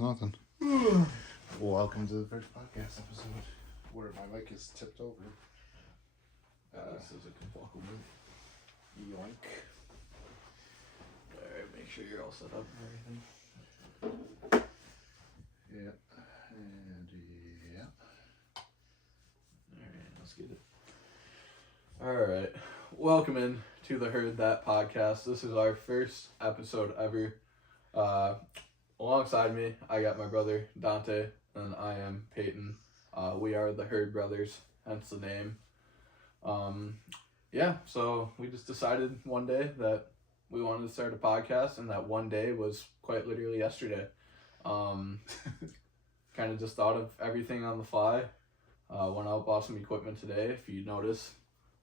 Nothing. Welcome to the first podcast episode where my mic is tipped over. This is a compliment. Yoink. Alright, make sure you're all set up and everything. Yeah. And yeah. Alright, let's get it. Alright, welcome in to the Heard That podcast. This is our first episode ever. Alongside me, I got my brother Dante, and I am Peyton. We are the Heard Brothers, hence the name. So we just decided one day that we wanted to start a podcast, and that one day was quite literally yesterday. Kind of just thought of everything on the fly. Went out, bought some equipment today. If you notice,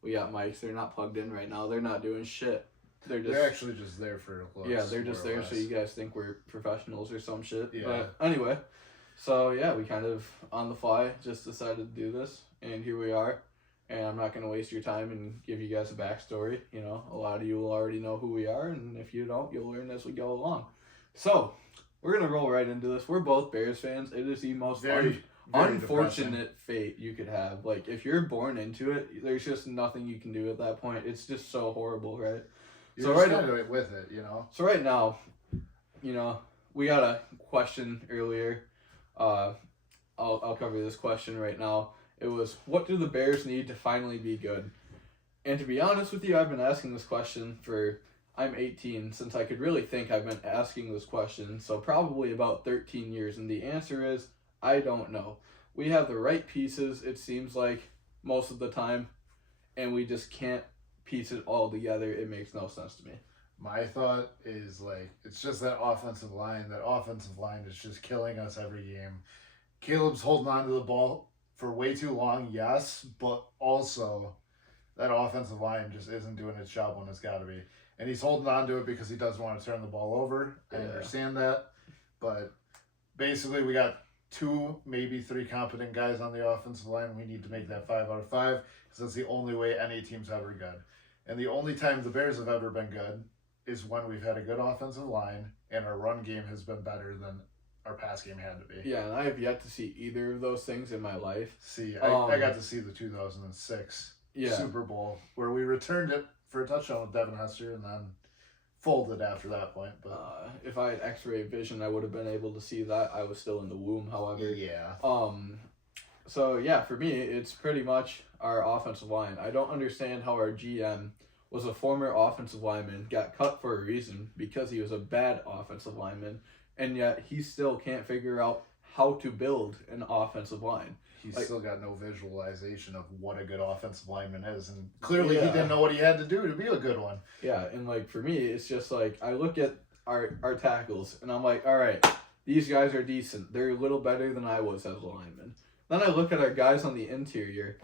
we got mics. They're not plugged in right now. They're not doing shit. They're actually just there for looks. Yeah, they're just there so you guys think we're professionals or some shit. Yeah. But anyway, so yeah, we kind of on the fly just decided to do this, and here we are. And I'm not going to waste your time and give you guys a backstory. You know, a lot of you will already know who we are, and if you don't, you'll learn as we go along. So, we're going to roll right into this. We're both Bears fans. It is the most very unfortunate fate you could have. Like, if you're born into it, there's just nothing you can do at that point. It's just so horrible, right? You're just kind of with it, you know? So right now, you know, we got a question earlier. I'll cover this question right now. It was, what do the Bears need to finally be good? And to be honest with you, I've been asking this question I'm 18, since I could really think I've been asking this question, so probably about 13 years, and the answer is, I don't know. We have the right pieces, it seems like, most of the time, and we just can't piece it all together. It makes no sense to me. My thought is, it's just that offensive line. That offensive line is just killing us every game. Caleb's holding on to the ball for way too long, yes, but also that offensive line just isn't doing its job when it's got to be. And he's holding on to it because he doesn't want to turn the ball over. I understand that. But basically, we got 2, maybe 3 competent guys on the offensive line. We need to make that 5 out of 5 because that's the only way any team's ever good. And the only time the Bears have ever been good is when we've had a good offensive line and our run game has been better than our pass game had to be. Yeah, and I have yet to see either of those things in my life. See, I got to see the 2006 Super Bowl where we returned it for a touchdown with Devin Hester and then folded after that point. But if I had X-ray vision, I would have been able to see that. I was still in the womb, however. Yeah. So yeah, for me, it's pretty much our offensive line. I don't understand how our GM was a former offensive lineman, got cut for a reason because he was a bad offensive lineman, and yet he still can't figure out how to build an offensive line. He's still got no visualization of what a good offensive lineman is, and clearly he didn't know what he had to do to be a good one. Yeah, and for me, it's just I look at our tackles, and I'm like, all right, these guys are decent. They're a little better than I was as a lineman. Then I look at our guys on the interior,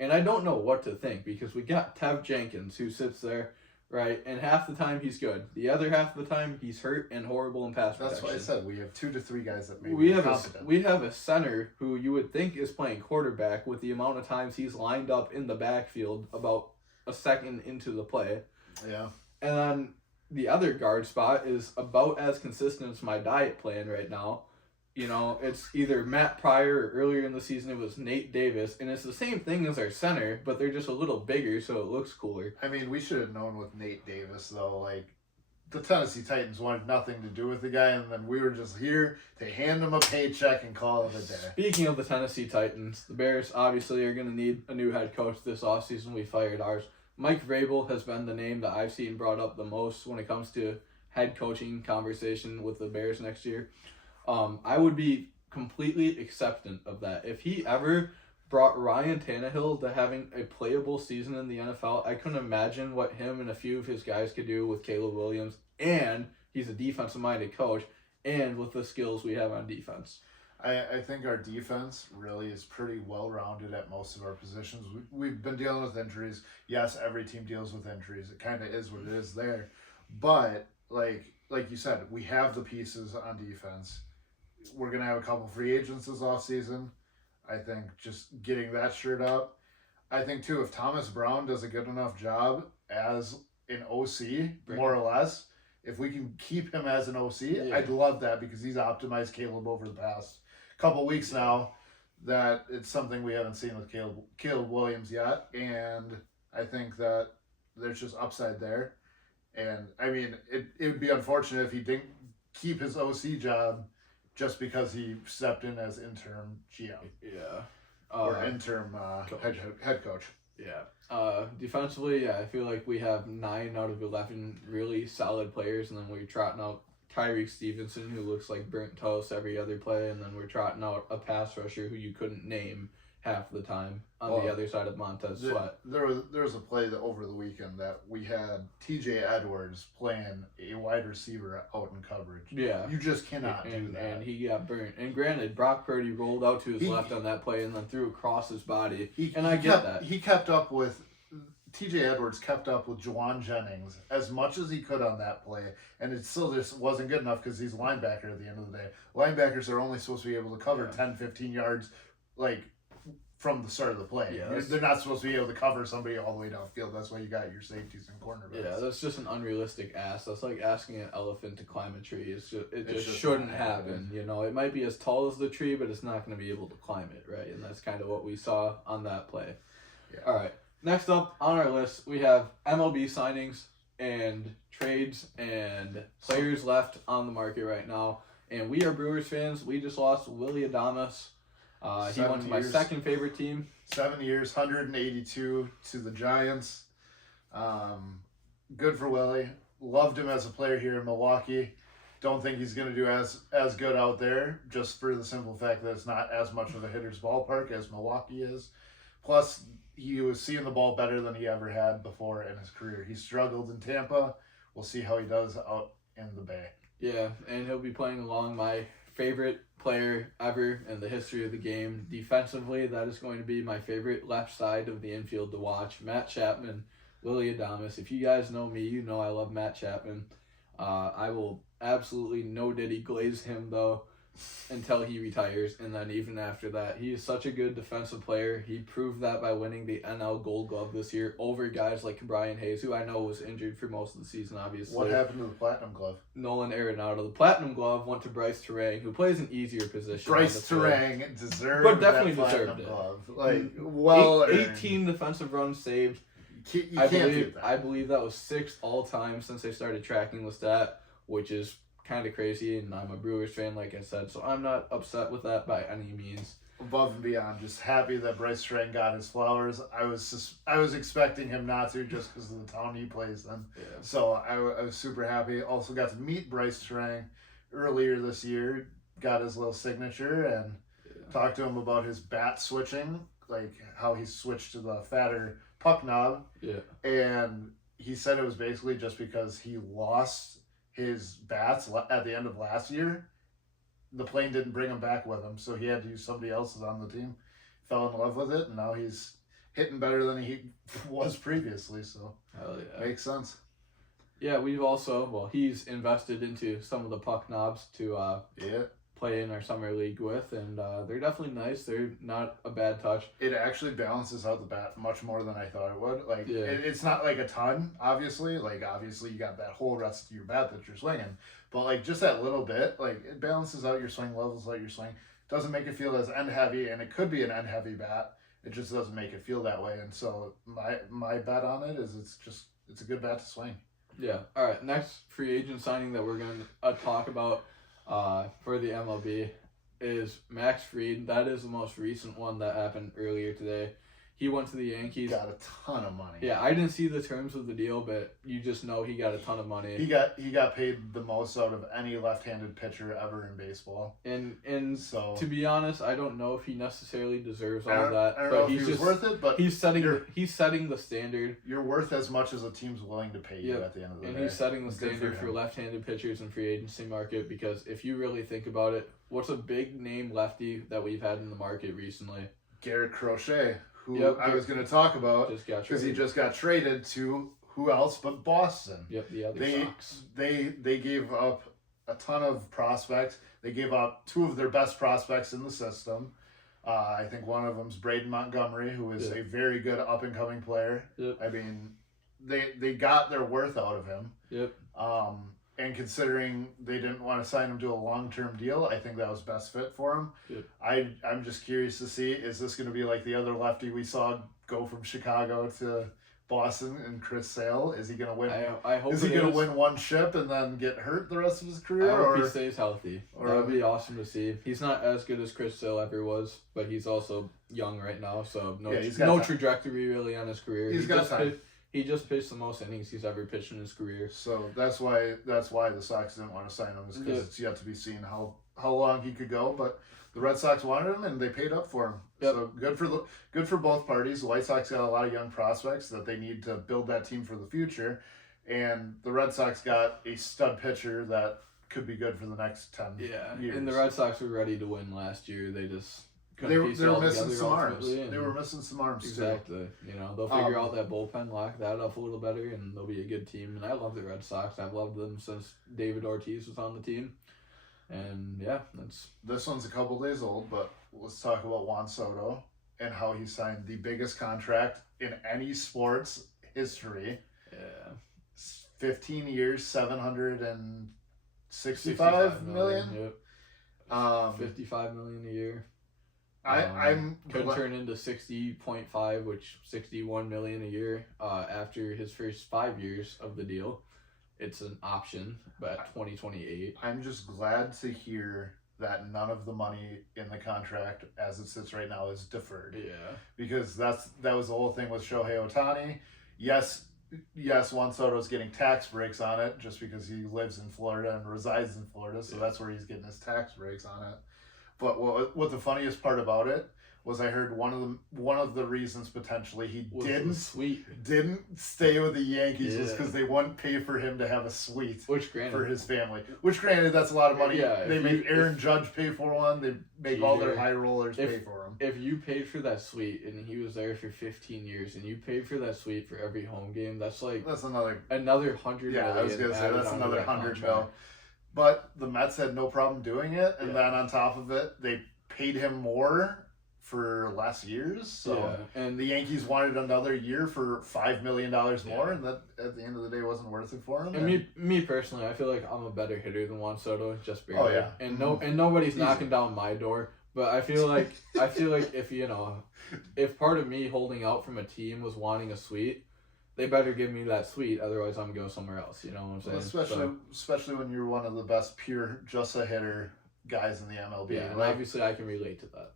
and I don't know what to think because we got Tev Jenkins who sits there, right, and half the time he's good. The other half of the time he's hurt and horrible in pass protection. That's why I said we have 2 to 3 guys that maybe are competent. We have a center who you would think is playing quarterback with the amount of times he's lined up in the backfield about a second into the play. Yeah. And then the other guard spot is about as consistent as my diet plan right now. You know, it's either Matt Pryor or earlier in the season it was Nate Davis, and it's the same thing as our center, but they're just a little bigger, so it looks cooler. I mean, we should have known with Nate Davis, though. The Tennessee Titans wanted nothing to do with the guy, and then we were just here to hand him a paycheck and call it a day. Speaking of the Tennessee Titans, the Bears obviously are going to need a new head coach this offseason. We fired ours. Mike Vrabel has been the name that I've seen brought up the most when it comes to head coaching conversation with the Bears next year. I would be completely acceptant of that. If he ever brought Ryan Tannehill to having a playable season in the NFL, I couldn't imagine what him and a few of his guys could do with Caleb Williams, and he's a defensive-minded coach, and with the skills we have on defense. I think our defense really is pretty well-rounded at most of our positions. We've been dealing with injuries. Yes, every team deals with injuries. It kind of is what it is there. But, like you said, we have the pieces on defense. We're going to have a couple free agents this offseason. I think just getting that shirt up. I think, too, if Thomas Brown does a good enough job as an OC, more or less, if we can keep him as an OC, Yeah. I'd love that because he's optimized Caleb over the past couple weeks now. That it's something we haven't seen with Caleb Williams yet, and I think that there's just upside there. And I mean, it would be unfortunate if he didn't keep his OC job just because he stepped in as interim GM Yeah. or interim head coach. Yeah. Defensively, I feel like we have 9 out of 11 really solid players, and then we're trotting out Tyreek Stevenson, who looks like burnt toast every other play, and then we're trotting out a pass rusher who you couldn't name half the time on the other side of Montez Sweat. There was a play that over the weekend that we had TJ Edwards playing a wide receiver out in coverage. Yeah. You just cannot do that. And he got burnt. And granted, Brock Purdy rolled out to his left on that play and then threw across his body. I get that. He kept up with TJ Edwards kept up with Juwan Jennings as much as he could on that play, and it still just wasn't good enough because he's a linebacker at the end of the day. Linebackers are only supposed to be able to cover 10, 15 yards, like, from the start of the play. Yeah, they're not supposed to be able to cover somebody all the way downfield. That's why you got your safeties and cornerbacks. Yeah, that's just an unrealistic ask. That's like asking an elephant to climb a tree. It just shouldn't happen. You know, it might be as tall as the tree, but it's not going to be able to climb it, right? And that's kind of what we saw on that play. Yeah. All right. Next up on our list, we have MLB signings and trades and players left on the market right now. And we are Brewers fans. We just lost Willy Adames. He went to my second favorite team. 7 years, 182 to the Giants. Good for Willie. Loved him as a player here in Milwaukee. Don't think he's going to do as good out there, just for the simple fact that it's not as much of a hitter's ballpark as Milwaukee is. Plus, he was seeing the ball better than he ever had before in his career. He struggled in Tampa. We'll see how he does out in the Bay. Yeah, and he'll be playing along my favorite player ever in the history of the game. Defensively, that is going to be my favorite left side of the infield to watch. Matt Chapman, Willy Adames. If you guys know me, you know I love Matt Chapman. I will absolutely no diddy glaze him, though, until he retires, and then even after that. He is such a good defensive player. He proved that by winning the NL Gold Glove this year over guys like Brian Hayes, who I know was injured for most of the season, obviously. What happened to the Platinum Glove? Nolan Arenado. The Platinum Glove went to Bryce Turang, who plays an easier position. Bryce Turang deserved but definitely that deserved Platinum it. Glove. Like, well, 18 defensive runs saved. You can't do that. I believe that was 6th all time since they started tracking the stat, which is kind of crazy, and I'm a Brewers fan, like I said, so I'm not upset with that by any means. Above and beyond, just happy that Bryce Turang got his flowers. I was expecting him not to just because of the town he plays in. Yeah. So I was super happy. Also got to meet Bryce Turang earlier this year. Got his little signature and talked to him about his bat switching, like how he switched to the fatter puck knob. Yeah. And he said it was basically just because he lost his bats at the end of last year. The plane didn't bring him back with him, so he had to use somebody else's on the team. Fell in love with it, and now he's hitting better than he was previously, so Hell yeah. makes sense. Yeah, we've also, he's invested into some of the puck knobs to play in our summer league with, and they're definitely nice. They're not a bad touch. It actually balances out the bat much more than I thought it would. Like, it's not like a ton, obviously. Like, obviously, you got that whole rest of your bat that you're swinging. But, like, just that little bit, like, it balances out your swing, levels out your swing. Doesn't make it feel as end-heavy, and it could be an end-heavy bat. It just doesn't make it feel that way. And so my bet on it is it's a good bat to swing. Yeah. All right, next free agent signing that we're going to talk about for the MLB is Max Fried. That is the most recent one that happened earlier today. He went to the Yankees. Got a ton of money. Yeah, I didn't see the terms of the deal, but you just know he got a ton of money. He got paid the most out of any left-handed pitcher ever in baseball. And so, to be honest, I don't know if he necessarily deserves all that. I don't but know if he's he was just worth it, but he's setting the standard. You're worth as much as a team's willing to pay you at the end of the day. And he's setting the standard for left-handed pitchers in free agency market, because if you really think about it, what's a big name lefty that we've had in the market recently? Garrett Crochet, who I was going to talk about because he just got traded to who else but Boston. Yep, the other Sox. They gave up a ton of prospects. They gave up 2 of their best prospects in the system. I think one of them's Braden Montgomery, who is a very good up-and-coming player. Yep. I mean, they got their worth out of him. Yep. And considering they didn't want to sign him to a long-term deal, I think that was best fit for him. Yep. I'm just curious to see, is this going to be like the other lefty we saw go from Chicago to Boston and Chris Sale? Is he going to win? I hope Is he going to win one ship and then get hurt the rest of his career? I hope or he stays healthy. That would be awesome to see. He's not as good as Chris Sale ever was, but he's also young right now, so no trajectory really on his career. He's got time. He just pitched the most innings he's ever pitched in his career. So that's why the Sox didn't want to sign him, is because it's yet to be seen how long he could go. But the Red Sox wanted him, and they paid up for him. Yep. So good for both parties. The White Sox got a lot of young prospects that they need to build that team for the future, and the Red Sox got a stud pitcher that could be good for the next 10 years. And the Red Sox were ready to win last year. They just they were missing some arms. They were missing some arms exactly. too. You know, they'll figure out that bullpen, lock that up a little better, and they'll be a good team. And I love the Red Sox. I've loved them since David Ortiz was on the team. And yeah, this one's a couple days old, but let's talk about Juan Soto and how he signed the biggest contract in any sports history. Yeah. 15 years, 765 million. Yep. 55 million a year. I'm could turn into 60.5, which 61 million a year after his first 5 years of the deal. It's an option, but 2028. I'm just glad to hear that none of the money in the contract as it sits right now is deferred. Yeah. Because that was the whole thing with Shohei Ohtani. Yes, Juan Soto's getting tax breaks on it just because he lives in Florida and resides in Florida, so that's where he's getting his tax breaks on it. But what the funniest part about it was, I heard one of the reasons potentially he didn't stay with the Yankees was because they wouldn't pay for him to have a suite for his family. Which granted, that's a lot of money. Yeah, they make Aaron Judge pay for one. They make all their high rollers pay for him. If you paid for that suite and he was there for 15 years and you paid for that suite for every home game, that's another $100 million. Yeah, I was gonna say that's another $100 million. But the Mets had no problem doing it, and then on top of it, they paid him more for less years. So and the Yankees wanted another year for $5 million more, and that at the end of the day wasn't worth it for him. And me personally, I feel like I'm a better hitter than Juan Soto, just barely. Oh yeah. And nobody's knocking down my door. But I feel like if part of me holding out from a team was wanting a suite, they better give me that suite, otherwise I'm going to go somewhere else. You know what I'm saying? Especially when you're one of the best pure just a hitter guys in the MLB. Yeah, obviously I can relate to that.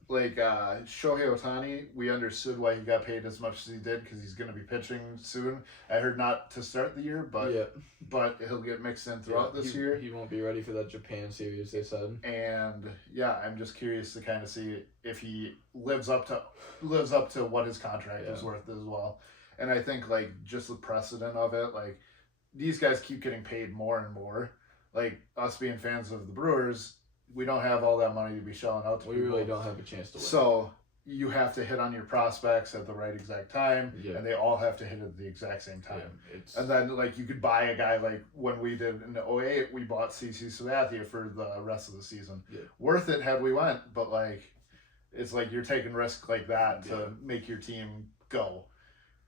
Shohei Ohtani, we understood why he got paid as much as he did because he's going to be pitching soon. I heard not to start the year, but he'll get mixed in throughout this year. He won't be ready for that Japan series, they said. And I'm just curious to kind of see if he lives up to what his contract is worth as well. And I think just the precedent of it, these guys keep getting paid more and more. Us being fans of the Brewers, we don't have all that money to be shelling out to people. We really don't have a chance to win. So you have to hit on your prospects at the right exact time, and they all have to hit at the exact same time. Yeah, and then you could buy a guy when we did in 2008, we bought CC Sabathia for the rest of the season. Yeah. Worth it had we went, but it's you're taking risk like that to make your team go.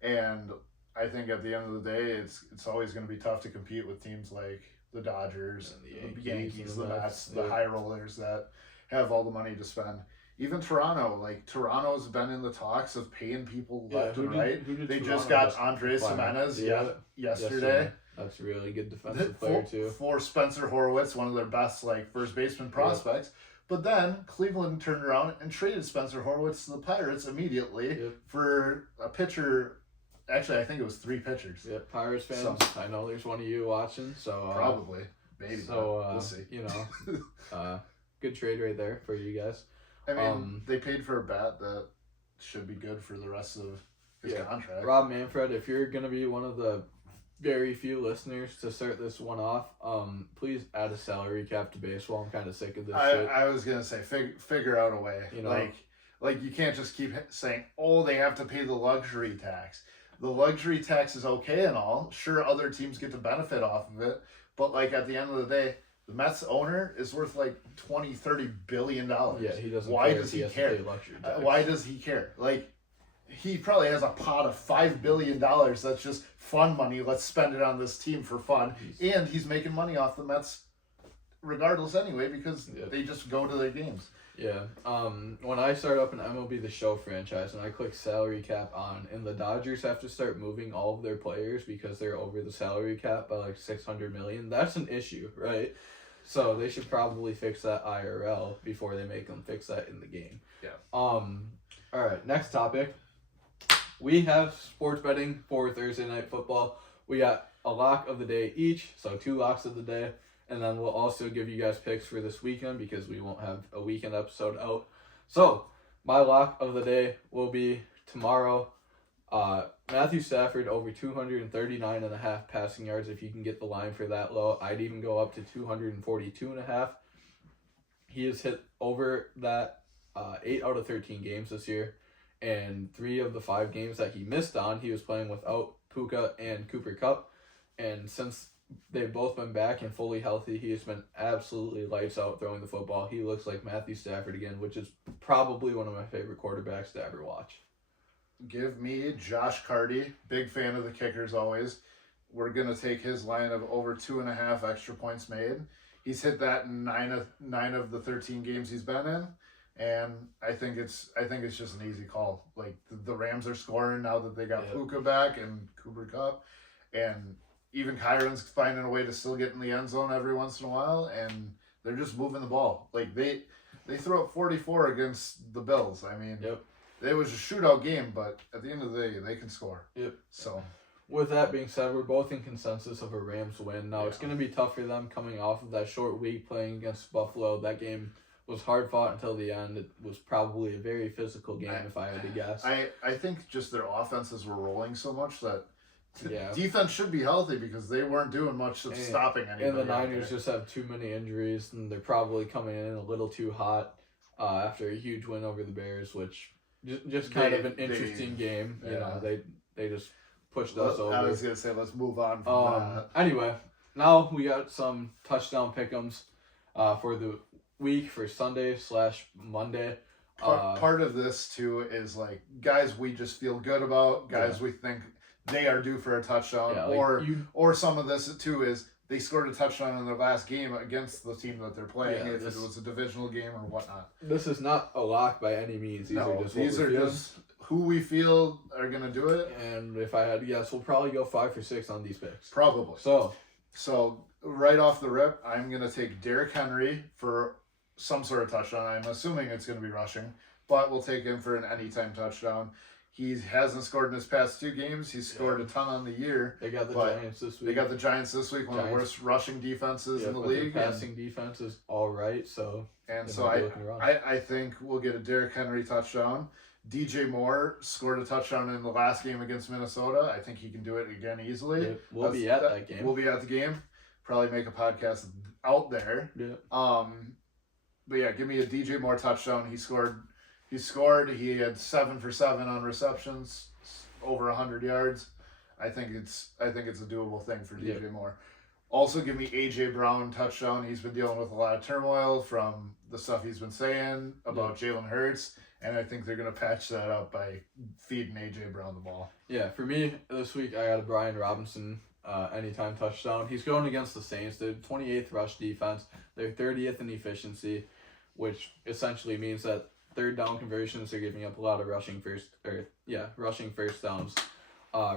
And I think at the end of the day, it's always going to be tough to compete with teams like the Dodgers, the Yankees, the Mets, the high rollers that have all the money to spend. Even Toronto, Toronto's been in the talks of paying people left and right. They just got Andres Gimenez yesterday. That's a really good defensive player too. For Spencer Horwitz, one of their best first baseman prospects. But then Cleveland turned around and traded Spencer Horwitz to the Pirates immediately for a pitcher. Actually, I think it was 3 pitchers. Yeah, Pirates fans. I know there's one of you watching, so probably, maybe. So we'll see. Good trade right there for you guys. I mean, they paid for a bat that should be good for the rest of his contract. Rob Manfred, if you're gonna be one of the very few listeners to start this one off, please add a salary cap to baseball. I'm kind of sick of this shit. I was gonna say, figure out a way. You can't just keep saying, they have to pay the luxury tax. The luxury tax is okay and all. Sure, other teams get to benefit off of it. But, at the end of the day, the Mets owner is worth, $20-30 billion. Yeah, he doesn't Why care does if he care? To pay luxury tax. Why does he care? he probably has a pot of $5 billion that's just fun money. Let's spend it on this team for fun. And he's making money off the Mets regardless anyway because they just go to their games. Yeah. When I started up an MLB The Show franchise and I click salary cap on, and the Dodgers have to start moving all of their players because they're over the salary cap by like $600 million, that's an issue, right? So they should probably fix that IRL before they make them fix that in the game. Yeah. All right, next topic. We have sports betting for Thursday Night Football. We got a lock of the day each, so 2 locks of the day. And then we'll also give you guys picks for this weekend because we won't have a weekend episode out. So, my lock of the day will be tomorrow. Matthew Stafford over 239.5 passing yards. If you can get the line for that low, I'd even go up to 242.5. He has hit over that 8 out of 13 games this year. And 3 of the 5 games that he missed on, he was playing without Puka and Cooper Kupp. And since they've both been back and fully healthy, he has been absolutely lights out throwing the football. He looks like Matthew Stafford again, which is probably one of my favorite quarterbacks to ever watch. Give me Josh Carty. Big fan of the kickers always. We're going to take his line of over 2.5 extra points made. He's hit that in 9 of the 13 games he's been in. And I think it's just an easy call. Like the Rams are scoring now that they got Puka back and Cooper Kupp. And even Kyron's finding a way to still get in the end zone every once in a while, and they're just moving the ball. Like they threw up 44 against the Bills. I mean, it was a shootout game, but at the end of the day, they can score. Yep. So, with that being said, we're both in consensus of a Rams win. Now, it's going to be tough for them coming off of that short week playing against Buffalo. That game was hard fought until the end. It was probably a very physical game, if I had to guess. I think just their offenses were rolling so much that defense should be healthy because they weren't doing much of stopping anybody. And the Niners just have too many injuries, and they're probably coming in a little too hot after a huge win over the Bears, which just kind of an interesting game. You know, they just pushed us over. I was going to say, let's move on from that. Anyway, now we got some touchdown pick'ems for the week for Sunday/Monday. Part of this, too, is like guys we just feel good about, guys we think they are due for a touchdown, or some of this too is they scored a touchdown in their last game against the team that they're playing, if it was a divisional game or whatnot. This is not a lock by any means. These are just who we feel are gonna do it. And if I had to guess, we'll probably go 5 for 6 on these picks. Probably. So right off the rip, I'm gonna take Derrick Henry for some sort of touchdown. I'm assuming it's gonna be rushing, but we'll take him for an anytime touchdown. He hasn't scored in his past 2 games. He's scored a ton on the year. They got the Giants this week. They got the Giants this week, one of the worst rushing defenses in the league. Their passing defense is all right, I think we'll get a Derrick Henry touchdown. DJ Moore scored a touchdown in the last game against Minnesota. I think he can do it again easily. We'll be at that game. We'll be at the game. Probably make a podcast out there. Yeah. But yeah, give me a DJ Moore touchdown. He scored. He had 7 for 7 on receptions, over 100 yards. I think it's a doable thing for DJ Moore. Also, give me AJ Brown touchdown. He's been dealing with a lot of turmoil from the stuff he's been saying about Jalen Hurts, and I think they're gonna patch that up by feeding AJ Brown the ball. Yeah, for me this week, I got a Brian Robinson anytime touchdown. He's going against the Saints. They're 28th rush defense. They're 30th in efficiency, which essentially means that third down conversions, they're giving up a lot of rushing first downs.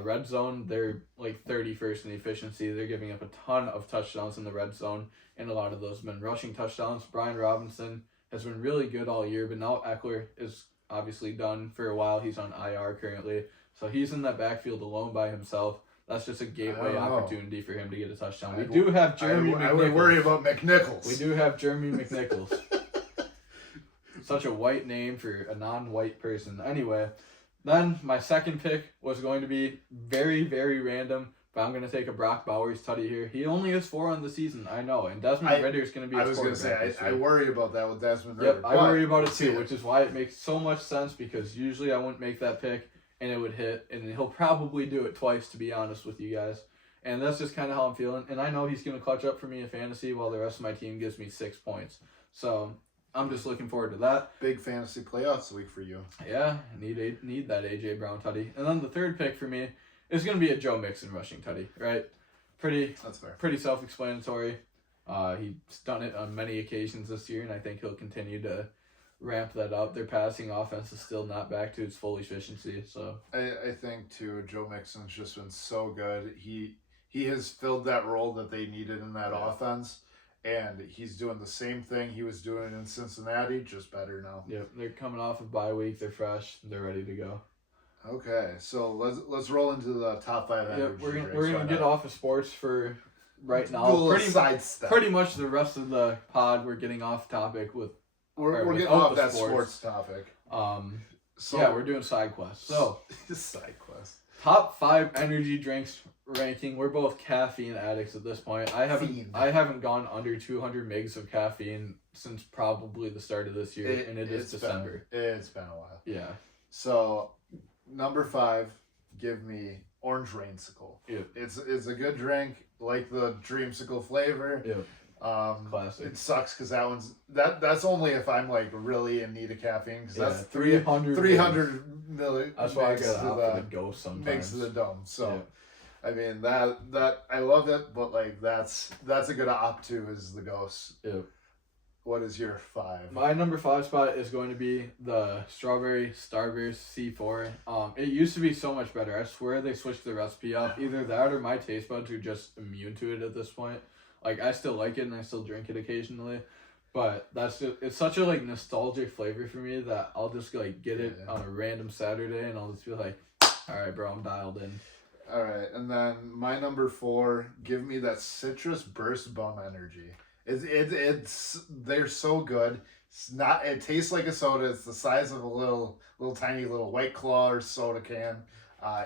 Red zone, they're like 31st in efficiency. They're giving up a ton of touchdowns in the red zone, and a lot of those have been rushing touchdowns. Brian Robinson has been really good all year, but now Eckler is obviously done for a while. He's on IR currently, so he's in that backfield alone by himself. That's just a gateway opportunity for him to get a touchdown. We do have Jeremy McNichols. I would worry about McNichols. We do have Jeremy McNichols. Such a white name for a non-white person. Anyway, then my second pick was going to be very, very random, but I'm going to take a Brock Bowers tutty here. He only has 4 on the season, I know, and Desmond Ridder is going to be his quarterback. I was going to say, I worry about that with Desmond Ridder. Yep, I worry about it too, which is why it makes so much sense, because usually I wouldn't make that pick, and it would hit, and he'll probably do it twice, to be honest with you guys. And that's just kind of how I'm feeling, and I know he's going to clutch up for me in fantasy while the rest of my team gives me 6 points. So I'm just looking forward to that. Big fantasy playoffs week for you. Yeah, need that AJ Brown tutty. And then the third pick for me is going to be a Joe Mixon rushing tutty, right? That's fair. Pretty self-explanatory. He's done it on many occasions this year, and I think he'll continue to ramp that up. Their passing offense is still not back to its full efficiency, so I think too, Joe Mixon's just been so good. He has filled that role that they needed in that offense, and he's doing the same thing he was doing in Cincinnati, just better now. yep, they're coming off of bye week. They're fresh. They're ready to go. Okay, so let's roll into the top 5 Yep, energy we're drinks. gonna Why get not? off of sports for right Do a now. little sidestep. Pretty much the rest of the pod, we're getting off topic with. We're getting without off the that sports. sports topic. So yeah, we're doing side quests. So side quest. top 5 energy drinks ranking. We're both caffeine addicts at this point. I haven't gone under 200 mgs of caffeine since probably the start of this year, and it's December. It's been a while. Yeah. So number 5, give me orange rainsicle. Yep. It's a good drink, like the dreamsicle flavor. Yep. Classic. It sucks because that's only if I'm like really in need of caffeine, because that's 300 milli. That's why I mix got to out for the ghost sometimes. mix to the dome. So Yeah. I mean that I love it, but like that's a good op too, is the ghost. Yep. What is your 5? My number 5 spot is going to be the strawberry Starburst C4. It used to be so much better. I swear they switched the recipe up. Either that or my taste buds are just immune to it at this point. Like, I still like it and I still drink it occasionally, but it's such a like nostalgic flavor for me that I'll just like get it on a random Saturday and I'll just be like, all right, bro, I'm dialed in. All right, and then my number 4, give me that citrus burst bum energy. It's they're so good. It tastes like a soda. It's the size of a little tiny White Claw or soda can.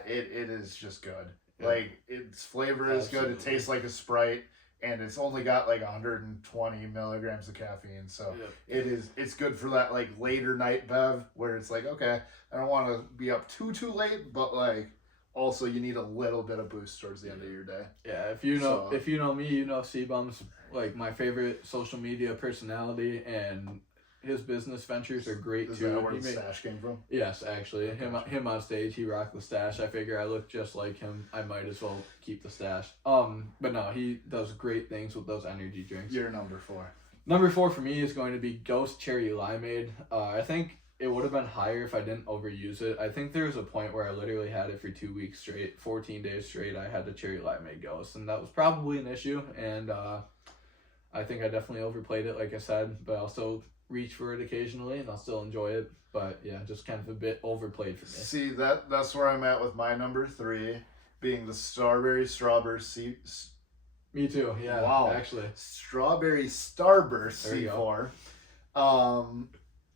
It is just good. Yeah. Like, its flavor is good. It tastes like a Sprite, and it's only got like 120 milligrams of caffeine. So it's good for that like later night bev where it's like, okay, I don't want to be up too late, but like also you need a little bit of boost towards the end of your day. Yeah, if you know me, you know C-Bum's like my favorite social media personality, and his business ventures are great Is too. that where the stash came from? Yes, actually. Him on stage, he rocked the stash. I figure I look just like him. I might as well keep the stash. But no, he does great things with those energy drinks. Your number 4. Number 4 for me is going to be Ghost Cherry Limeade. I think it would have been higher if I didn't overuse it. I think there was a point where I literally had it for 2 weeks straight, 14 days straight. I had the Cherry Limeade Ghost, and that was probably an issue. And I think I definitely overplayed it, like I said, but I'll still reach for it occasionally and I'll still enjoy it. But yeah, just kind of a bit overplayed for me. See, that's where I'm at with my number 3 being the strawberry Me too, yeah. Wow. Actually. Strawberry Starburst There you C4.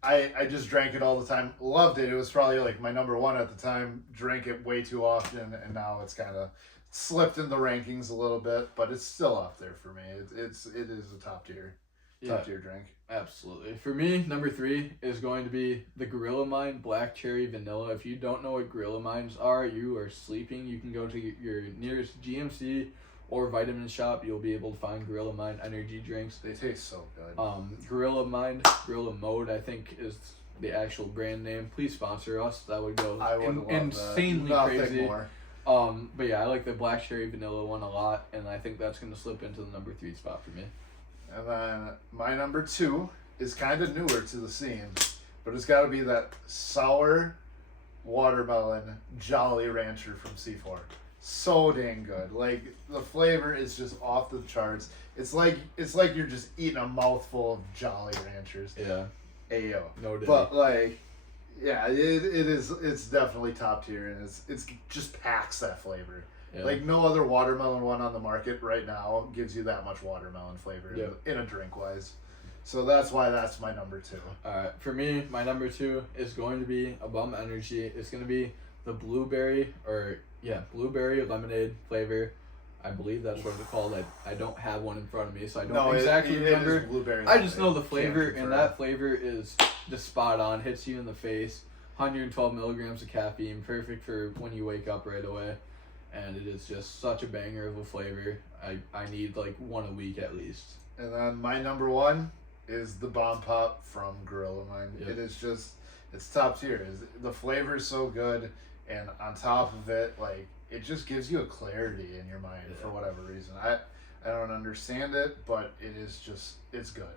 I just drank it all the time. Loved it. It was probably like my number 1 at the time. Drank it way too often, and now it's kind of slipped in the rankings a little bit, but it's still up there for me. It is a top tier drink. Absolutely. For me, number 3 is going to be the Gorilla Mind Black Cherry Vanilla. If you don't know what Gorilla Minds are, you are sleeping. You can go to your nearest GMC or vitamin shop. You'll be able to find Gorilla Mind energy drinks. They taste so good. Gorilla Mind, Gorilla Mode, I think is the actual brand name. Please sponsor us. That would go insanely crazy. More. But yeah, I like the Black Cherry Vanilla one a lot, and I think that's going to slip into the number 3 spot for me. And then my number 2 is kind of newer to the scene, but it's got to be that sour watermelon Jolly Rancher from C4. So dang good. Like, the flavor is just off the charts. It's like you're just eating a mouthful of Jolly Ranchers. Yeah. Ayo. No doubt. But like, yeah, it's definitely top tier, and it's just packs that flavor. Yeah. Like, no other watermelon one on the market right now gives you that much watermelon flavor in a drink wise. So that's why that's my number 2. Alright, for me, my number 2 is going to be a Bum Energy. It's going to be the blueberry lemonade flavor. I believe that's what it's called. I don't have one in front of me, so I don't exactly remember. It is blueberry I just know the flavor, and that flavor is just spot on. Hits you in the face. 112 milligrams of caffeine, perfect for when you wake up right away. And it is just such a banger of a flavor. I need like one a week at least. And then my number 1 is the Bomb Pop from Gorilla Mind. Yep. It is just, it's top tier. The flavor is so good, and on top of it, like, it just gives you a clarity in your mind for whatever reason. I don't understand it, but it is just, it's good.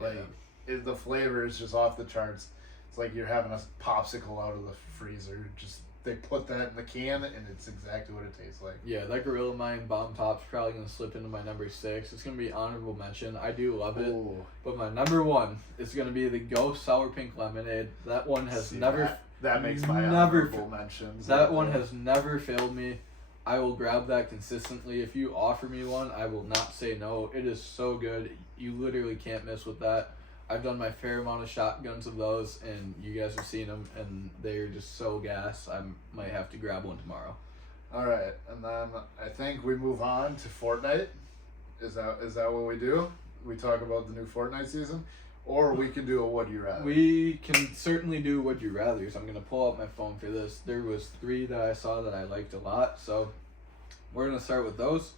Like, the flavor is just off the charts. It's like you're having a popsicle out of the freezer. Just, they put that in the can, and it's exactly what it tastes like. Yeah, that Gorilla Mind Bomb Pop's probably going to slip into my number 6. It's going to be honorable mention. I do love it. Ooh. But my number 1 is going to be the Ghost Sour Pink Lemonade. That one has That makes my never honorable mentions. That one has never failed me. I will grab that consistently. If you offer me one, I will not say no. It is so good. You literally can't miss with that. I've done my fair amount of shotguns of those, and you guys have seen them, and they're just so gas. I might have to grab one tomorrow. All right, and then I think we move on to Fortnite. Is that what we do? We talk about the new Fortnite season, or we can do a Would You Rather. We can certainly do Would You Rather. So I'm gonna pull out my phone for this. There was 3 that I saw that I liked a lot, so we're gonna start with those.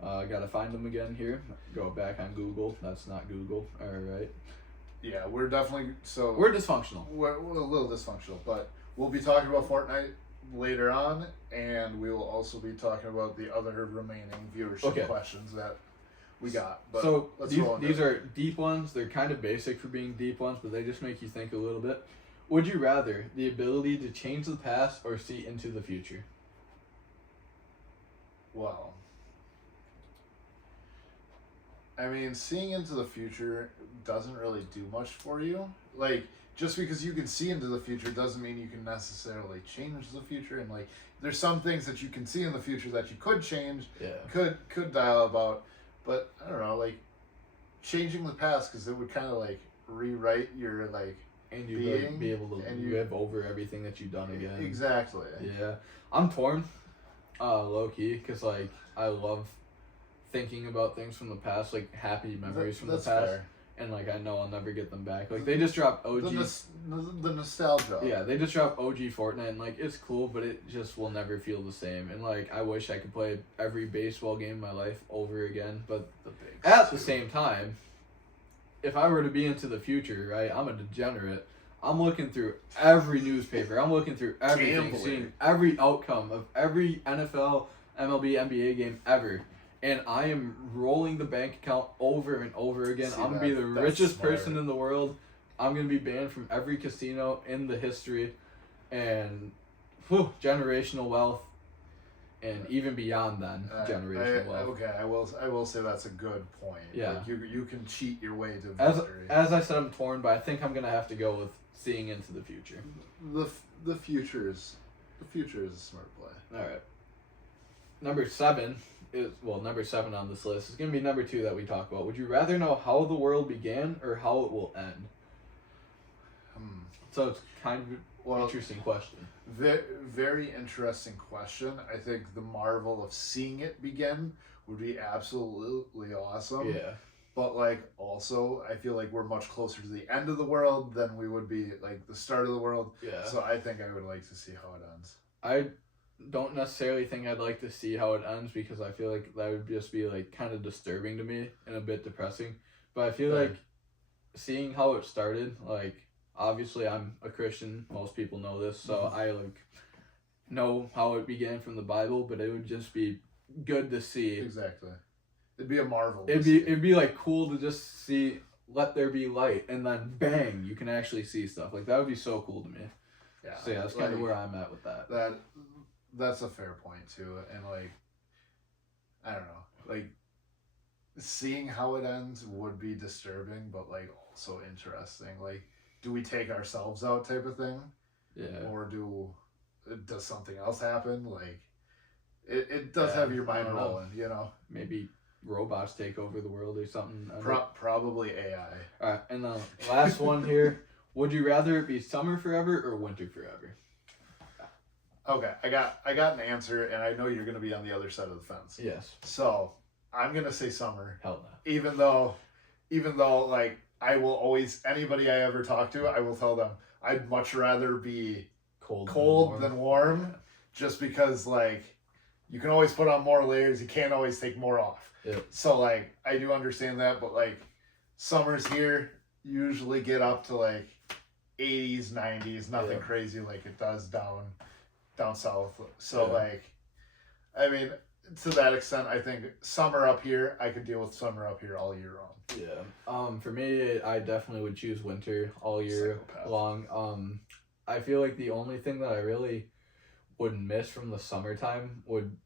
Gotta find them again here. Go back on Google. That's not Google. All right. Yeah, we're definitely We're dysfunctional. We're a little dysfunctional, but we'll be talking about Fortnite later on, and we will also be talking about the other remaining viewership questions that we got. But so let's these are deep ones. They're kind of basic for being deep ones, but they just make you think a little bit. Would you rather the ability to change the past or see into the future? Well, I mean, seeing into the future doesn't really do much for you. Like, just because you can see into the future doesn't mean you can necessarily change the future. And like, there's some things that you can see in the future that you could change, could dial about. But I don't know, like, changing the past, because it would kind of like rewrite your like and you'd be able to live over everything that you've done again. Exactly. Yeah, I'm torn, low key, because like I love thinking about things from the past, like happy memories from the past, fair. And like I know I'll never get them back. Like they just dropped OG. The nostalgia. Yeah, they just dropped OG Fortnite, and like it's cool, but it just will never feel the same. And like I wish I could play every baseball game in my life over again, but at the same time, if I were to be into the future, right, I'm a degenerate. I'm looking through every newspaper. I'm looking through everything, seeing every outcome of every NFL, MLB, NBA game ever. And I am rolling the bank account over and over again. I'm going to be the richest person in the world. I'm going to be banned from every casino in the history. And generational wealth. And even beyond then, generational wealth. Okay, I will say that's a good point. Yeah. Like you can cheat your way to victory. As I said, I'm torn, but I think I'm going to have to go with seeing into the future. The future is a smart play. All right. Number 7 on this list is going to be number 2 that we talk about. Would you rather know how the world began or how it will end? So it's kind of an interesting question. Very interesting question. I think the marvel of seeing it begin would be absolutely awesome. Yeah. But like also, I feel like we're much closer to the end of the world than we would be like the start of the world. Yeah. So I think I would like to see how it ends. I don't necessarily think I'd like to see how it ends because I feel like that would just be like kind of disturbing to me and a bit depressing. But I feel like seeing how it started, like obviously I'm a Christian, most people know this, so I like know how it began from the Bible, but it would just be good to see. Exactly. It'd be a marvel. It'd be like cool to just see let there be light and then bang, you can actually see stuff. Like that would be so cool to me. Yeah. So yeah, that's kind of where I'm at with that. That's a fair point too, and like, I don't know, like, seeing how it ends would be disturbing, but like also interesting. Like, do we take ourselves out type of thing? Yeah. Or does something else happen? Like, it does have your mind rolling, you know. Maybe robots take over the world or something. Probably AI. All right, and the last one here: would you rather it be summer forever or winter forever? Okay, I got an answer, and I know you're gonna be on the other side of the fence. Yes. So I'm gonna say summer. Hell no. Even though like I will always, anybody I ever talk to, I will tell them I'd much rather be cold than warm, just because like you can always put on more layers, you can't always take more off. Yep. So like I do understand that, but like summers here usually get up to like 80s, 90s, nothing crazy like it does down south. So like, I mean, to that extent, I think summer up here, I could deal with summer up here all year round. Yeah. For me, I definitely would choose winter all year Psychopath. long. I feel like the only thing that I really would miss from the summertime would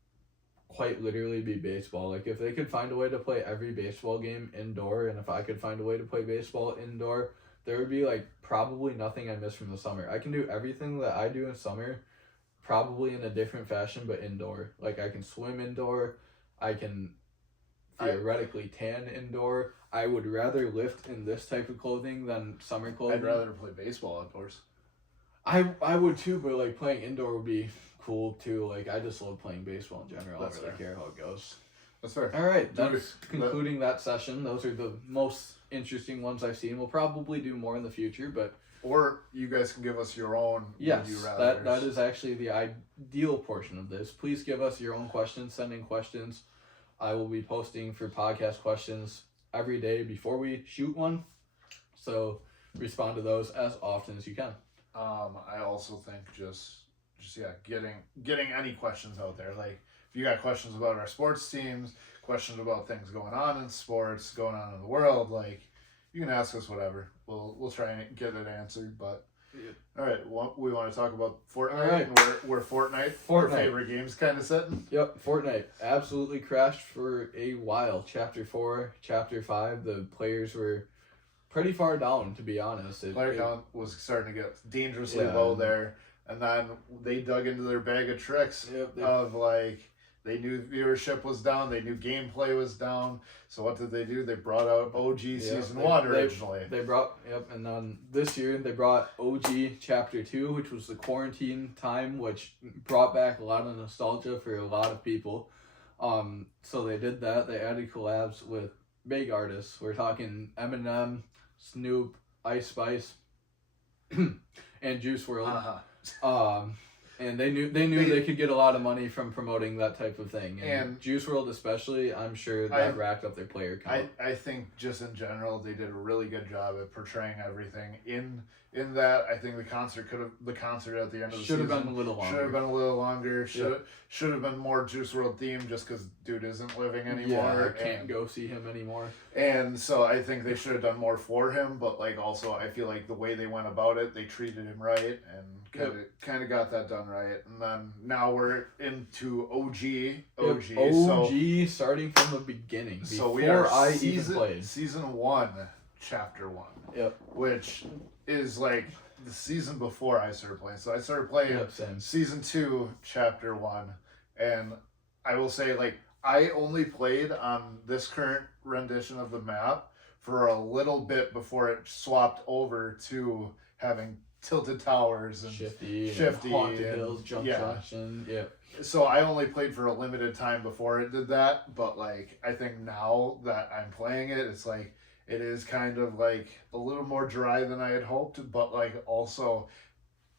quite literally be baseball. Like if they could find a way to play every baseball game indoor, and if I could find a way to play baseball indoor, there would be like probably nothing I miss from the summer. I can do everything that I do in summer, probably in a different fashion, but indoor. Like I can swim indoor, I can theoretically tan indoor. I would rather lift in this type of clothing than summer clothing. I'd rather play baseball outdoors. I would too, but like playing indoor would be cool too. Like I just love playing baseball in general. That's I don't really fair. care how it goes. That's fair. All right, Dude, that's concluding that session. Those are the most interesting ones I've seen. We'll probably do more in the future, but Or you guys can give us your own. yes, would you rathers. that is actually the ideal portion of this. Please give us your own questions. Send in questions. I will be posting for podcast questions every day before we shoot one. So respond to those as often as you can. I also think just getting any questions out there. Like if you got questions about our sports teams, questions about things going on in sports, going on in the world, like you can ask us whatever. We'll try and get it answered. But all right, we want to talk about Fortnite. All right. And where Fortnite, our favorite games, kind of sitting. Yep, Fortnite absolutely crashed for a while. Chapter 4, Chapter 5, the players were pretty far down, to be honest. Player count was starting to get dangerously low there, and then they dug into their bag of tricks of like they knew viewership was down, they knew gameplay was down. So what did they do? They brought out OG Season 1 originally. They brought and then this year they brought OG Chapter 2, which was the quarantine time, which brought back a lot of nostalgia for a lot of people. So they did that. They added collabs with big artists. We're talking Eminem, Snoop, Ice Spice, and Juice WRLD. And they knew they could get a lot of money from promoting that type of thing. And Juice WRLD especially, I'm sure that racked up their player count. I think just in general they did a really good job at portraying everything in that. I think the concert at the end of the season should have been a little longer. Should have been a little longer. Should have been more Juice WRLD themed, just because dude isn't living anymore. Yeah, can't go see him anymore. And so I think they should have done more for him. But like also I feel like the way they went about it, they treated him right and kind of got that done right. And then now we're into OG. OG starting from the beginning. So we are even season 1, Chapter 1. Yep. Which is like the season before I started playing. So I started playing season 2, Chapter 1, and I will say like I only played on this current rendition of the map for a little bit before it swapped over to having Tilted Towers and Shifty Haunted Hills, Junction. Yeah. So I only played for a limited time before it did that, but like I think now that I'm playing it, it's like it is kind of like a little more dry than I had hoped, but like also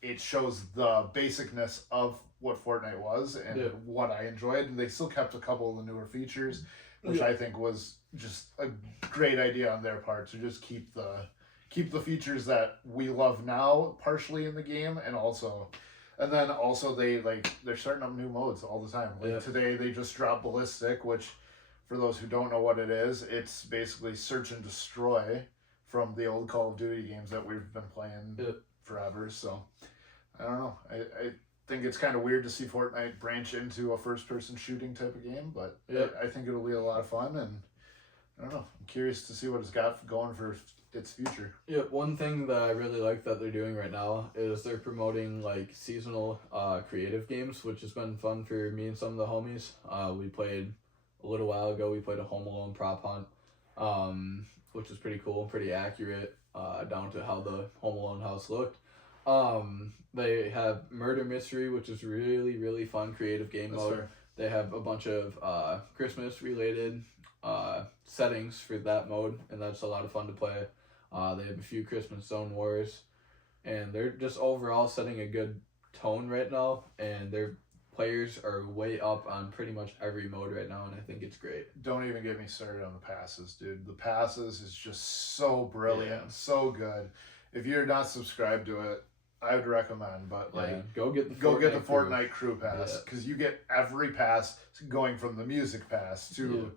it shows the basicness of what Fortnite was and what I enjoyed. And they still kept a couple of the newer features, which I think was just a great idea on their part to just keep the features that we love now partially in the game, and then also they're starting up new modes all the time. Like today they just dropped Ballistic, which for those who don't know what it is, it's basically search and destroy from the old Call of Duty games that we've been playing forever. So I don't know. I think it's kind of weird to see Fortnite branch into a first-person shooting type of game, but I think it'll be a lot of fun, and I don't know. I'm curious to see what it's got going for its future. Yeah, one thing that I really like that they're doing right now is they're promoting like seasonal creative games, which has been fun for me and some of the homies. We played a little while ago. We played a Home Alone prop hunt, which was pretty cool, pretty accurate, down to how the Home Alone house looked. They have Murder Mystery, which is really, really fun creative game mode. Fair. They have a bunch of Christmas related settings for that mode, and that's a lot of fun to play. They have a few Christmas Zone Wars, and they're just overall setting a good tone right now, and they're players are way up on pretty much every mode right now, and I think it's great. Don't even get me started on the passes, dude. The passes is just so brilliant, Yeah. so good. If you're not subscribed to it, I would recommend. But like, go get the Fortnite Crew Pass, because you get every pass going from the music pass to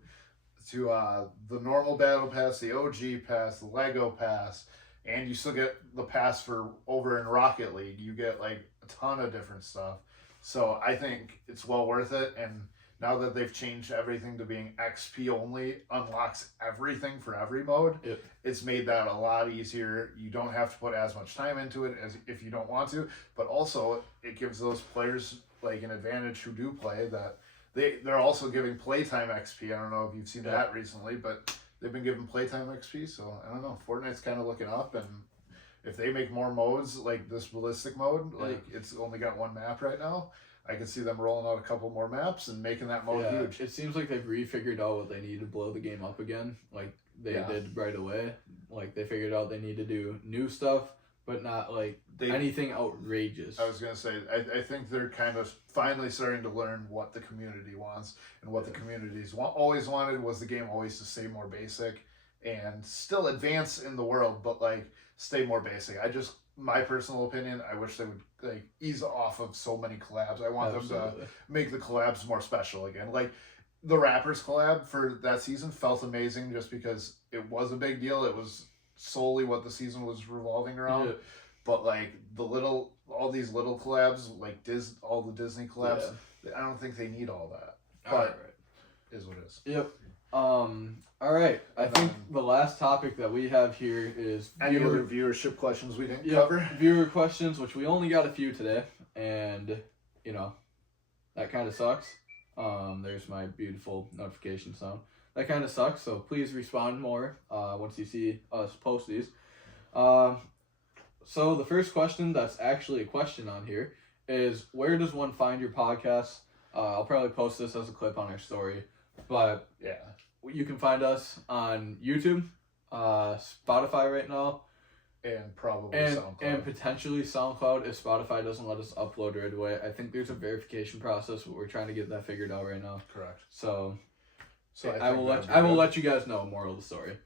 the normal battle pass, the OG pass, the Lego pass, and you still get the pass for over in Rocket League. You get like a ton of different stuff. So I think it's well worth it. And now that they've changed everything to being XP only, unlocks everything for every mode. Yep. It's made that a lot easier. You don't have to put as much time into it as if you don't want to, but also it gives those players like an advantage who do play that they're also giving playtime XP. I don't know if you've seen that recently, but they've been giving playtime XP. So I don't know. Fortnite's kind of looking up, and if they make more modes like this ballistic mode, like it's only got one map right now, I can see them rolling out a couple more maps and making that mode huge. It seems like they've refigured out what they need to blow the game up again. Like they did right away. Like they figured out they need to do new stuff, but not like anything outrageous. I was gonna say, I think they're kind of finally starting to learn what the community wants, and what the communities always wanted was the game always to stay more basic and still advance in the world, but like stay more basic. My personal opinion, I wish they would like ease off of so many collabs. I want them to make the collabs more special again. Like the Rappers collab for that season felt amazing just because it was a big deal. It was solely what the season was revolving around. Yeah. But like all these little collabs, like all the Disney collabs, I don't think they need all that. But is what it is. Yep. All right. I think the last topic that we have here is any other viewership questions we didn't cover. Viewer questions, which we only got a few today, and that kind of sucks. There's my beautiful notification sound. That kind of sucks. So please respond more once you see us post these. So the first question that's actually a question on here is, where does one find your podcast? I'll probably post this as a clip on our story, but you can find us on YouTube, Spotify right now, and probably SoundCloud. And potentially SoundCloud if Spotify doesn't let us upload right away. I think there's a verification process, but we're trying to get that figured out right now. Correct. So I will let you guys know. Moral of the story.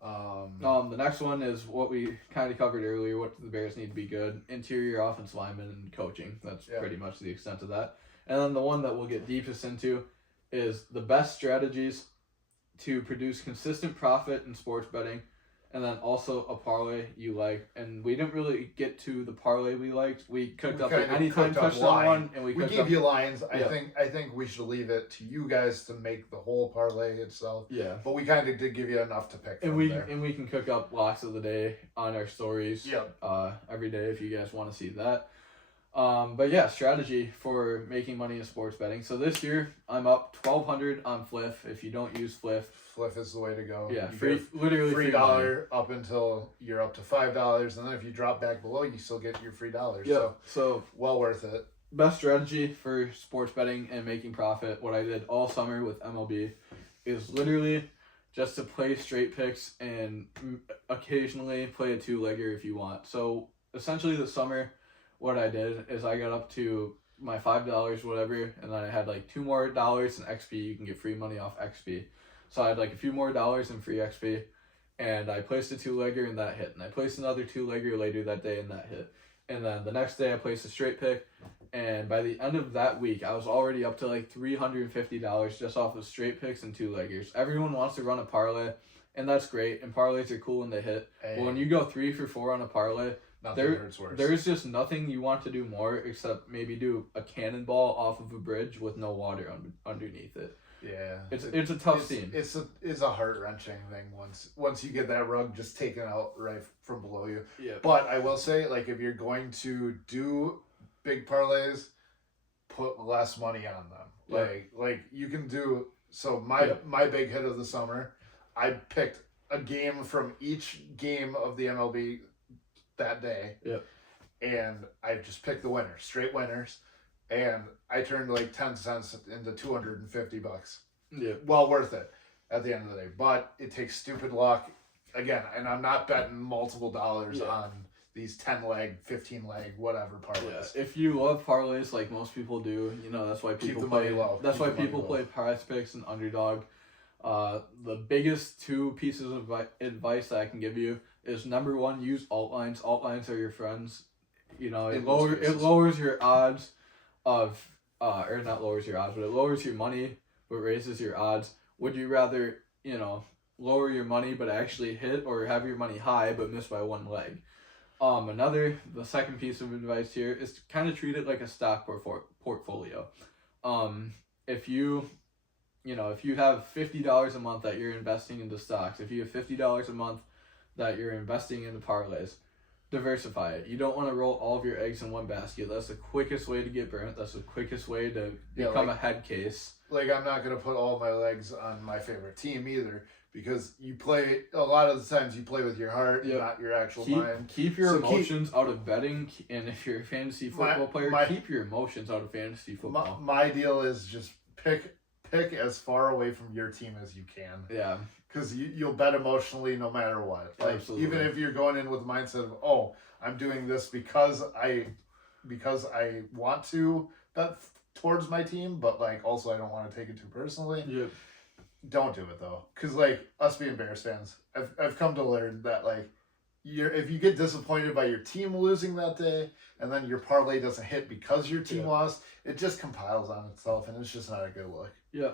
The next one is what we kind of covered earlier. What do the Bears need to be good? Interior offense linemen and coaching. That's pretty much the extent of that. And then the one that we'll get deepest into is the best strategies to produce consistent profit in sports betting, and then also a parlay you like. And we didn't really get to the parlay we liked. We cooked up an anytime touchdown one, and we gave you lines. I think we should leave it to you guys to make the whole parlay itself. Yeah. But we kind of did give you enough to pick. And we can cook up locks of the day on our stories. Every day if you guys want to see that. But yeah, strategy for making money in sports betting. So this year I'm up $1,200 on Fliff. If you don't use Fliff is the way to go. Yeah, literally $3 up until you're up to $5, and then if you drop back below, you still get your free $. Yeah. So well worth it. Best strategy for sports betting and making profit. What I did all summer with MLB is literally just to play straight picks and occasionally play a two-legger if you want. So essentially this summer, what I did is I got up to my $5, whatever, and then I had like $2 more in XP. You can get free money off XP. So I had like a few more dollars in free XP, and I placed a two-legger and that hit. And I placed another two-legger later that day and that hit. And then the next day I placed a straight pick, and by the end of that week, I was already up to like $350 just off of straight picks and two-leggers. Everyone wants to run a parlay, and that's great, and parlays are cool when they hit. But when you go 3 for 4 on a parlay, there's just nothing you want to do more except maybe do a cannonball off of a bridge with no water underneath it. Yeah, it's a tough scene. It's a heart-wrenching thing once you get that rug just taken out right from below you. Yeah. But I will say, like, if you're going to do big parlays, put less money on them. Yeah. Like you can do. So my big hit of the summer, I picked a game from each game of the MLB that day. Yeah. And I just picked the winners, straight winners. And I turned like 10 cents into $250. Yeah. Well worth it at the end of the day. But it takes stupid luck. Again, and I'm not betting multiple dollars on these 10 leg, 15 leg, whatever parlays. Yeah, if you love parlays like most people do, that's why Keep people the play. money low. That's Keep why the money people low. play Prize Picks and Underdog. The biggest two pieces of advice that I can give you is number one, use alt lines. Alt lines are your friends. In It most cases. lowers your odds of or not lowers your odds, but it lowers your money, but raises your odds. Would you rather lower your money but actually hit, or have your money high but miss by one leg? The second piece of advice here is to kind of treat it like a stock portfolio. If you have $50 a month that you're investing into stocks, if you have $50 a month that you're investing into parlays, diversify it. You don't want to roll all of your eggs in one basket. That's the quickest way to get burnt. That's the quickest way to become a head case. Like, I'm not going to put all my legs on my favorite team either, because a lot of the times you play with your heart, not your actual mind. Keep your emotions out of betting, and if you're a fantasy football player, keep your emotions out of fantasy football. My deal is just pick as far away from your team as you can. Yeah. Because you'll bet emotionally no matter what. Like, absolutely. Even if you're going in with the mindset of, oh, I'm doing this because I want to bet towards my team, but like also I don't want to take it too personally. Yep. Don't do it though, because like us being Bears fans, I've come to learn that like if you get disappointed by your team losing that day, and then your parlay doesn't hit because your team lost, it just compiles on itself, and it's just not a good look. Yeah.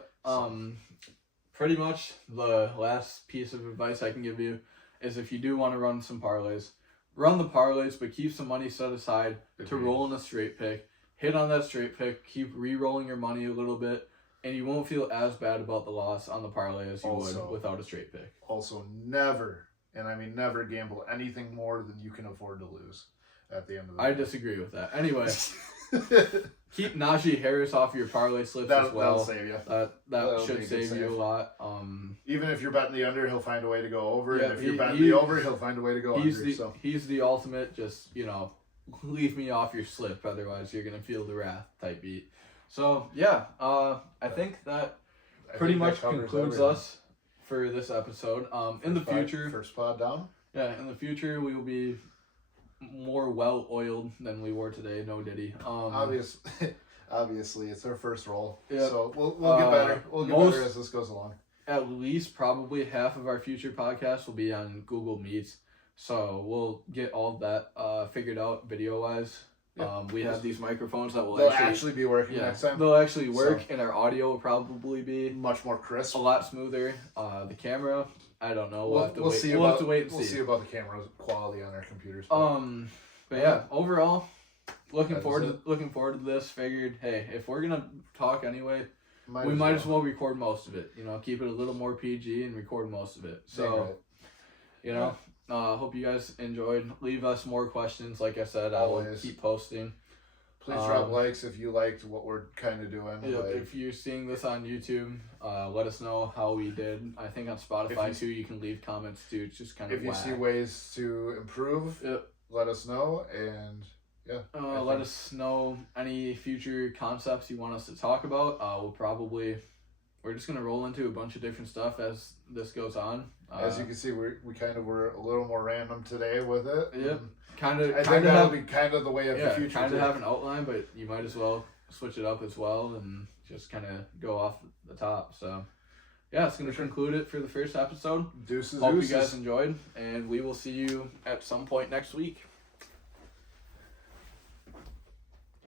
Pretty much the last piece of advice I can give you is, if you do want to run some parlays, run the parlays, but keep some money set aside to roll in a straight pick. Hit on that straight pick, keep re-rolling your money a little bit, and you won't feel as bad about the loss on the parlay as you would without a straight pick. Also, never, and I mean never, gamble anything more than you can afford to lose at the end of the day. I disagree with that. Anyway, keep Najee Harris off your parlay slips as well. That'll save you. That should save you a lot. Even if you're betting the under, he'll find a way to go over. Yeah, and if you're betting the over, he'll find a way to go under. He's the ultimate, just, leave me off your slip, otherwise you're going to feel the wrath type beat. So, yeah, I think that pretty much concludes us for this episode. In the future... First pod down? Yeah, in the future we will be more well-oiled than we were today. No Diddy. Obviously, it's our first roll. Yeah. So we'll get better. We'll get better as this goes along. At least probably half of our future podcasts will be on Google Meets. So we'll get all of that figured out video-wise. Yeah. We have these microphones that will actually be working next time. They'll actually work, and our audio will probably be much more crisp, a lot smoother. The camera, I don't know. We'll have to wait. We'll have to wait and see. We'll see about the camera quality on our computers. But yeah, overall, looking forward to this. Figured, hey, if we're gonna talk anyway, we might as well record most of it. Keep it a little more PG and record most of it. So, hope you guys enjoyed. Leave us more questions. Like I said, I will keep posting. Please drop likes if you liked what we're kind of doing. If you're seeing this on YouTube, let us know how we did. I think on Spotify too, you can leave comments too. It's just kind of if you see ways to improve, let us know, and let us know any future concepts you want us to talk about. We're just gonna roll into a bunch of different stuff as this goes on. As you can see, we kind of were a little more random today with it. Yep. I think that'll be kind of the way of the future. Kind of have an outline, but you might as well switch it up as well and just kind of go off the top. So, yeah, it's going to conclude it for the first episode. Deuces. Hope you guys enjoyed, and we will see you at some point next week.